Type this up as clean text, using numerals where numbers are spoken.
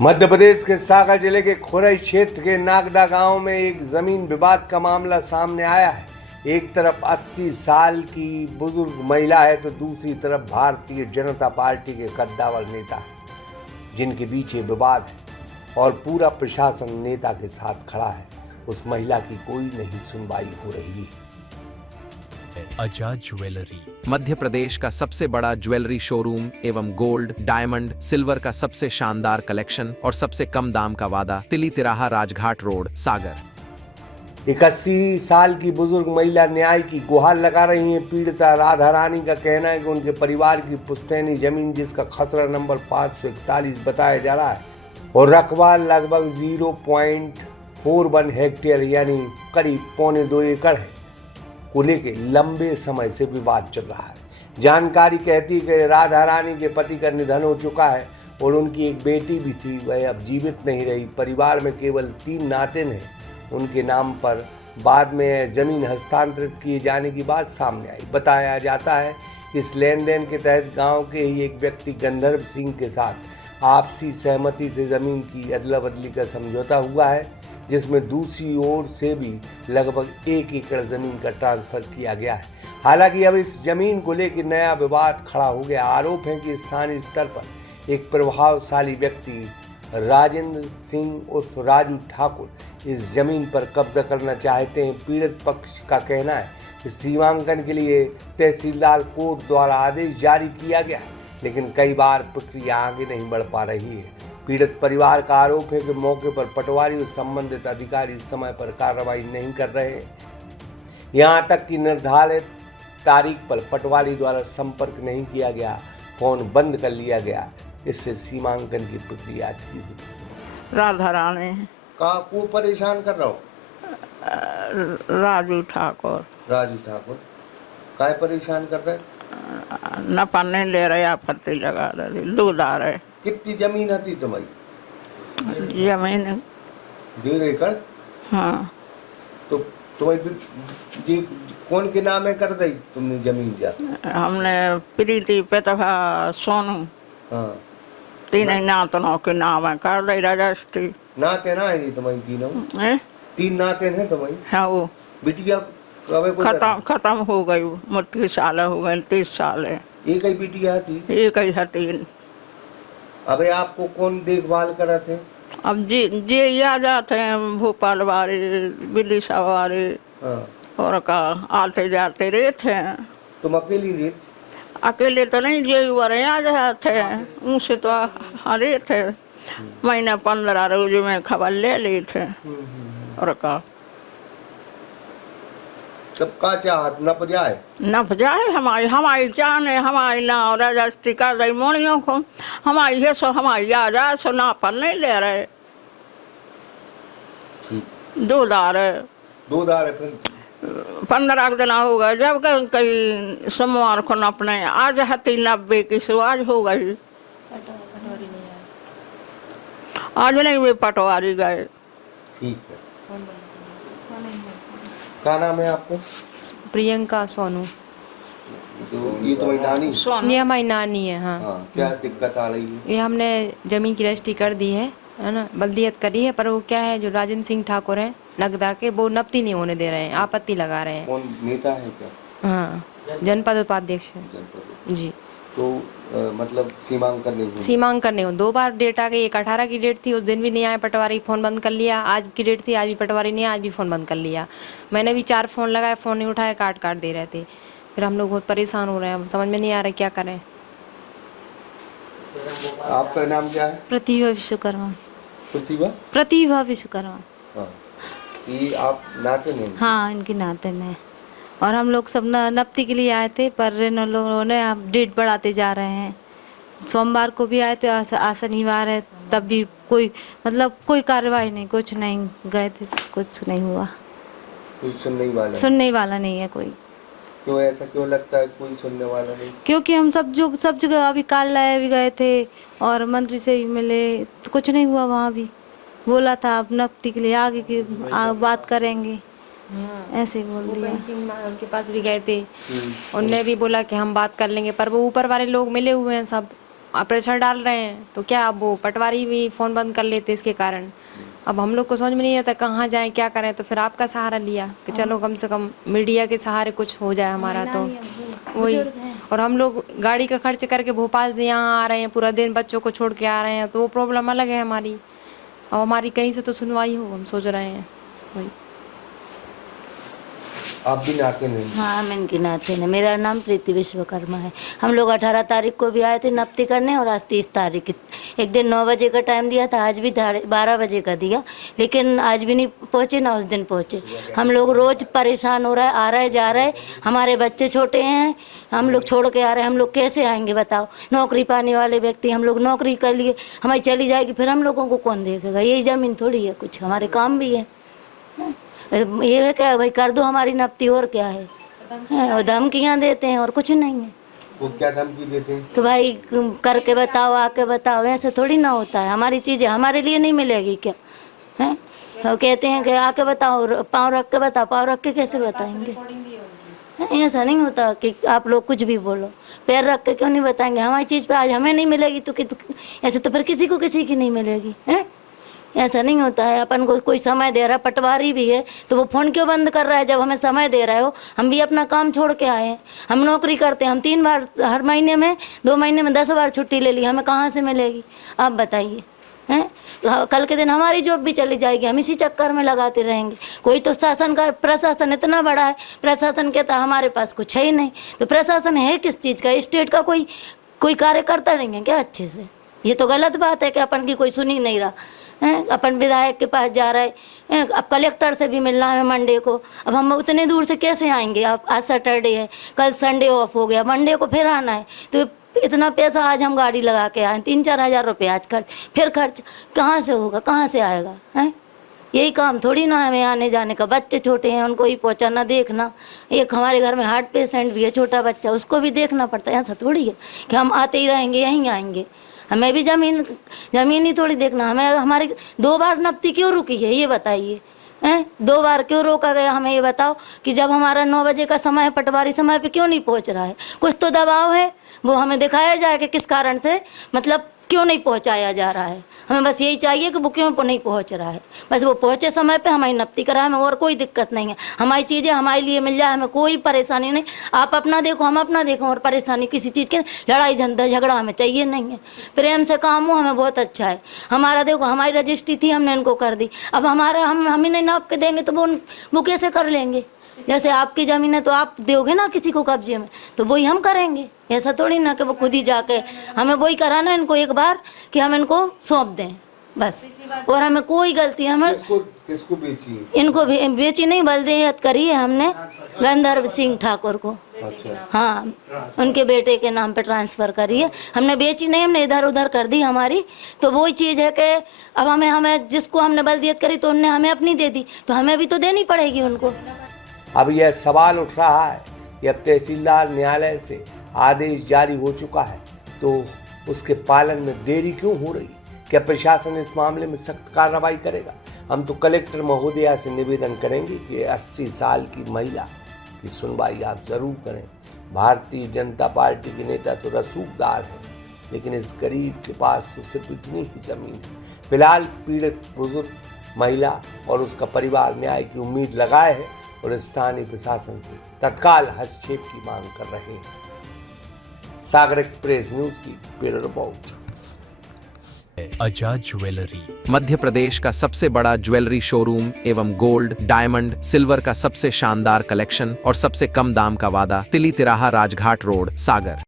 मध्य प्रदेश के सागर जिले के खुरई क्षेत्र के नागदा गांव में एक जमीन विवाद का मामला सामने आया है। एक तरफ 80 साल की बुजुर्ग महिला है तो दूसरी तरफ भारतीय जनता पार्टी के कद्दावर नेता है, जिनके बीच ये विवाद है और पूरा प्रशासन नेता के साथ खड़ा है। उस महिला की कोई नहीं सुनवाई हो रही है। आजाद ज्वेलरी मध्य प्रदेश का सबसे बड़ा ज्वेलरी शोरूम एवं गोल्ड, डायमंड, सिल्वर का सबसे शानदार कलेक्शन और सबसे कम दाम का वादा, तिली तिराहा, राजघाट रोड, सागर। 81 साल की बुजुर्ग महिला न्याय की गुहार लगा रही है। पीड़िता राधा रानी का कहना है कि उनके परिवार की पुश्तैनी जमीन, जिसका खसरा नंबर 541 बताया जा रहा है, और रकबा लगभग 0.41 हेक्टेयर यानी करीब 2.25 एकड़ है, को लेकर लंबे समय से विवाद चल रहा है। जानकारी कहती है कि राधा रानी के पति का निधन हो चुका है और उनकी एक बेटी भी थी, वह अब जीवित नहीं रही। परिवार में केवल 3 नातिन हैं। उनके नाम पर बाद में जमीन हस्तांतरित किए जाने की बात सामने आई। बताया जाता है कि इस लेन देन के तहत गांव के ही एक व्यक्ति गंधर्व सिंह के साथ आपसी सहमति से जमीन की अदला बदली का समझौता हुआ है, जिसमें दूसरी ओर से भी लगभग 1 एकड़ जमीन का ट्रांसफर किया गया है। हालांकि अब इस जमीन को लेकर नया विवाद खड़ा हो गया। आरोप है कि स्थानीय स्तर पर एक प्रभावशाली व्यक्ति राजेंद्र सिंह उर्फ राजू ठाकुर इस जमीन पर कब्जा करना चाहते हैं। पीड़ित पक्ष का कहना है कि सीमांकन के लिए तहसीलदार कोर्ट द्वारा आदेश जारी किया गया है, लेकिन कई बार प्रक्रिया आगे नहीं बढ़ पा रही है। पीड़ित परिवार का आरोप है कि मौके पर पटवारी और संबंधित अधिकारी समय पर कार्रवाई नहीं कर रहे हैं। यहां तक कि निर्धारित तारीख पर पटवारी द्वारा संपर्क नहीं किया गया, फोन बंद कर लिया गया। इससे सीमांकन की प्रक्रिया अटकी हुई। राधा रानी का को परेशान कर रहा हो? राजू ठाकुर काय परेशान कर रहे? न पन्ने ले रहे, आपत्ति लगा रहे, दूध आ रहे। कितनी जमीन थी तुम्हारी? जमीन 1.5 एकड़। हाँ। तो तुम्हें जी कौन के नाम है कर दी तुमने जमीन? जा हमने प्रीति पेतभा सोनू, हाँ, 3 नातनों के नाम है कर दी रजिस्ट्री। नाते ना है तुम्हारी तीनों? 3 नाते हैं तुम्हारी? हाँ। वो बिटिया कब खत्म हो गई, मुझकी साल हो गई, 30 साल है। एक ही बिटिया थी? एक ही है 3। अबे आपको कौन देखभाल करा थे? अब जी आ जाते हैं, भोपाल वाले, विदिशा वाले, हाँ। और का आते जाते रहते हैं। तुम अकेली रहे? अकेले तो नहीं, जे वरे आ जाते हैं, उनसे तो हरे थे। महीने 15 रोज में खबर ले ली थे। और का सबका चाहत नप जाए हमारी जान है, हमारी ना रजिस्ट्री कर दी मोड़ियों को, हमारी ये सो हमारी आ जाए सो ना पर नहीं ले रहे। दूध आ रहे फिर 15 दिन हो गए। जब कहीं सोमवार को नपने आज हती 90 की सो आज हो गई। आज नहीं वे पटवारी गए। ठीक है। क्या नाम है आपको? प्रियंका सोनू। ये तुम्हारी नानी? ये हमारी नानी है। हाँ। क्या दिक्कत आ रही है? ये हमने जमीन की रजिस्ट्री कर दी है ना, बल्दियत करी है, पर वो क्या है, जो राजेंद्र सिंह ठाकुर हैं नगदा के, वो नपती नहीं होने दे रहे हैं, आपत्ति लगा रहे हैं। कौन नेता है क्या? हाँ, जनपद उपाध्यक्ष है जी। तो मतलब सीमांकन नहीं हो। 2 बार डेट आ गई। एक 18 की डेट थी, उस दिन भी नहीं आए पटवारी, फ़ोन बंद कर लिया। आज की डेट थी, आज भी पटवारी नहीं, आज भी फ़ोन बंद कर लिया। मैंने भी 4 फ़ोन लगाए, फ़ोन नहीं उठाए, काट दे रहे थे। फिर हम लोग बहुत परेशान हो रहे हैं, समझ में नहीं आ रहा क्या करें। आपका नाम क्या है? प्रतिभा विश्वकर्मा। प्रतिभा विश्वकर्मा। ये आप नाते नहीं? हाँ, इनकी नातन है। और हम लोग सब नपती के लिए आए थे, पर इन लोगों ने अब डेट बढ़ाते जा रहे हैं। सोमवार को भी आए थे, आज शनिवार है, तब भी कोई कार्रवाई नहीं, कुछ नहीं। गए थे, कुछ नहीं हुआ। कोई सुनने वाला नहीं है कोई। क्यों ऐसा क्यों लगता है कोई सुनने वाला नहीं? क्योंकि हम सब जगह अभी कार्यालय भी गए थे और मंत्री से भी मिले, तो कुछ नहीं हुआ। वहाँ भी बोला था अब नपती के लिए आगे की बात करेंगे। ऐसे बोल दिया। उनके पास भी गए थे, उनने भी बोला कि हम बात कर लेंगे, पर वो ऊपर वाले लोग मिले हुए हैं सब, प्रेशर डाल रहे हैं, तो क्या अब वो पटवारी भी फ़ोन बंद कर लेते इसके कारण। अब हम लोग को समझ में नहीं आता कहाँ जाएं क्या करें, तो फिर आपका सहारा लिया कि चलो कम से कम मीडिया के सहारे कुछ हो जाए हमारा, तो वही। और हम लोग गाड़ी का खर्च करके भोपाल से यहाँ आ रहे हैं, पूरा दिन बच्चों को छोड़ के आ रहे हैं, तो वो प्रॉब्लम अलग है हमारी। अब हमारी कहीं से तो सुनवाई हो, हम सोच रहे हैं वही। आप भी नाते नहीं? हाँ, मैं इनकी नाते हैं। मेरा नाम प्रीति विश्वकर्मा है। हम लोग 18 तारीख को भी आए थे नफ्ती करने, और आज 30 तारीख। एक दिन 9 बजे का टाइम दिया था, आज भी 12 बजे का दिया, लेकिन आज भी नहीं पहुँचे, ना उस दिन पहुँचे। हम लोग रोज़ परेशान हो रहा है, आ रहे जा रहे। हमारे बच्चे छोटे हैं, हम लोग छोड़ के आ रहे हैं, हम लोग कैसे आएंगे बताओ। नौकरी पाने वाले व्यक्ति, हम लोग नौकरी कर लिए, हमारी चली जाएगी, फिर हम लोगों को कौन देखेगा। यही ज़मीन थोड़ी है, कुछ हमारे काम भी है। ये है क्या भाई, कर दो हमारी नफ्ती, और क्या है। और धमकियाँ देते हैं और कुछ नहीं है। वो क्या धमकी देते हैं? तो भाई करके बताओ, आके बताओ, ऐसे थोड़ी ना होता है। हमारी चीज़ें हमारे लिए नहीं मिलेगी क्या है। वो कहते हैं कि आके बताओ, पाँव रख के बताओ, पाँव रख के कैसे बताएंगे। ऐसा नहीं होता कि आप लोग कुछ भी बोलो, पैर रख के क्यों नहीं बताएंगे। हमारी चीज़ पे आज हमें नहीं मिलेगी तो ऐसे तो फिर किसी को किसी की नहीं मिलेगी है। ऐसा नहीं होता है। अपन को कोई समय दे रहा है, पटवारी भी है, तो वो फ़ोन क्यों बंद कर रहा है जब हमें समय दे रहा हो। हम भी अपना काम छोड़ के आए हैं, हम नौकरी करते हैं, हम 3 बार हर महीने में, 2 महीने में 10 बार छुट्टी ले ली, हमें कहाँ से मिलेगी आप बताइए हैं। कल के दिन हमारी जॉब भी चली जाएगी, हम इसी चक्कर में लगाते रहेंगे। कोई तो शासन का, प्रशासन इतना बड़ा है, प्रशासन कहता है हमारे पास कुछ है ही नहीं, तो प्रशासन है किस चीज़ का। स्टेट का कोई कार्य करता नहीं है क्या अच्छे से। ये तो गलत बात है कि अपन की कोई सुन ही नहीं रहा है। अपन विधायक के पास जा रहे हैं, अब कलेक्टर से भी मिलना है मंडे को। अब हम उतने दूर से कैसे आएंगे। अब आज सैटरडे है, कल संडे ऑफ हो गया, मंडे को फिर आना है, तो इतना पैसा आज हम गाड़ी लगा के आए, 3-4 हज़ार रुपये आज खर्च, फिर खर्च कहाँ से होगा, कहाँ से आएगा है। यही काम थोड़ी ना हमें आने जाने का। बच्चे छोटे हैं, उनको ही पहुँचाना, देखना। एक हमारे घर में हार्ट पेशेंट भी है, छोटा बच्चा, उसको भी देखना पड़ता है। ऐसा थोड़ी है कि हम आते ही रहेंगे, यहीं आएंगे। हमें भी ज़मीन ही थोड़ी देखना। हमें हमारी 2 बार नफ्ती क्यों रुकी है ये बताइए हैं। 2 बार क्यों रोका गया हमें ये बताओ कि जब हमारा 9 बजे का समय है, पटवारी समय पे क्यों नहीं पहुंच रहा है। कुछ तो दबाव है, वो हमें दिखाया जाए कि किस कारण से, मतलब क्यों नहीं पहुंचाया जा रहा है। हमें बस यही चाहिए कि वो क्यों नहीं पहुंच रहा है। बस वो पहुंचे समय पे, हमारी नफ्ती कराए, हमें और कोई दिक्कत नहीं है। हमारी चीज़ें हमारे लिए मिल जाए, हमें कोई परेशानी नहीं। आप अपना देखो, हम अपना देखो, और परेशानी किसी चीज़ की लड़ाई झगड़ा हमें चाहिए नहीं है। प्रेम से काम हो, हमें बहुत अच्छा है। हमारा देखो, हमारी रजिस्ट्री थी, हमने इनको कर दी। अब हमारा हम ही नहीं नाप के देंगे तो वो कैसे कर लेंगे। जैसे आपकी ज़मीन है तो आप दोगे ना किसी को कब्जे में, तो वही हम करेंगे। ऐसा थोड़ी ना कि वो खुद ही जाके, हमें वही कराना इनको एक बार कि हम इनको सौंप दें बस। और हमें कोई गलती, हमें किसको बेची? इनको बेची नहीं, बल्दियत करी है हमने गंधर्व सिंह ठाकुर को। अच्छा। हाँ, उनके बेटे के नाम पे ट्रांसफ़र करी है। हमने बेची नहीं, हमने इधर उधर कर दी हमारी। तो वही चीज़ है कि अब हमें जिसको हमने बल्दियत करी तो उनने हमें अपनी दे दी, तो हमें भी तो देनी पड़ेगी उनको। अब यह सवाल उठ रहा है कि अब तहसीलदार न्यायालय से आदेश जारी हो चुका है, तो उसके पालन में देरी क्यों हो रही। क्या प्रशासन इस मामले में सख्त कार्रवाई करेगा। हम तो कलेक्टर महोदया से निवेदन करेंगे कि 80 साल की महिला की सुनवाई आप जरूर करें। भारतीय जनता पार्टी के नेता तो रसूखदार हैं, लेकिन इस गरीब के पास तो सिर्फ इतनी ही जमीन है। फिलहाल पीड़ित बुजुर्ग महिला और उसका परिवार न्याय की उम्मीद लगाए है और स्थानीय प्रशासन से तत्काल हस्तक्षेप की मांग कर रहे हैं। सागर एक्सप्रेस न्यूज की ब्यूरो रिपोर्ट। आजाद ज्वेलरी मध्य प्रदेश का सबसे बड़ा ज्वेलरी शोरूम एवं गोल्ड, डायमंड, सिल्वर का सबसे शानदार कलेक्शन और सबसे कम दाम का वादा। तिली तिराहा, राजघाट रोड, सागर।